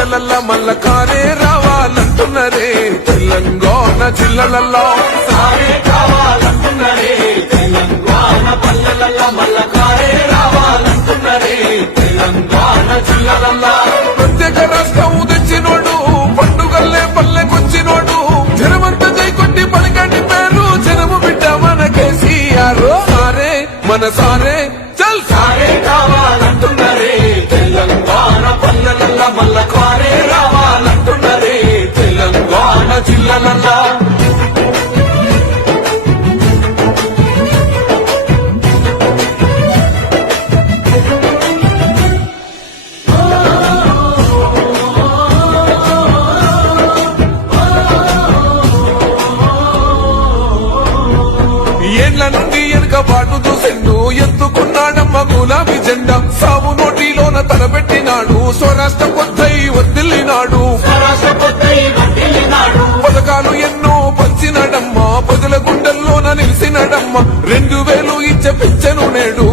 పల్లెలల్లా మల్ల కారే రావాలంటున్నరే తెలంగాణ జిల్లలల్లో సారే కావాలంటున్నరే తెలంగాణ పల్లెలల్లా మల్ల కారే రావాలంటున్నరే తెలంగాణ జిల్లలల్లా ప్రత్యేక రాష్ట్రం తెచ్చినోడు పండుగల్లే పల్లెకొచ్చినోడు జనమంతా జైకొట్టి పలికండి పేరు జనము బిడ్డ మన కేసీఆర్ సారే మన సారే చల్ సారే కావాలంటున్నరే తెలంగాణ పల్లెలల్లా మల్ల కారే రావాలంటున్నరే తెలంగాణ జిల్లలల్లా ఏండ్ల నుండి వెనుకబాటు చూసిండు ఎత్తుకున్నాడమ్మ గులాబీ జెండా సాగు నోటిలోన తలపెట్టినాడు స్వరాష్ట్ర కొత్తై వర్దిల్లినాడు పథకాలు ఎన్నో పంచినాడమ్మ ప్రజల గుండెల్లోన నిలిచినాడమ్మ 2000 ఇచ్చే పిచ్చను నేడు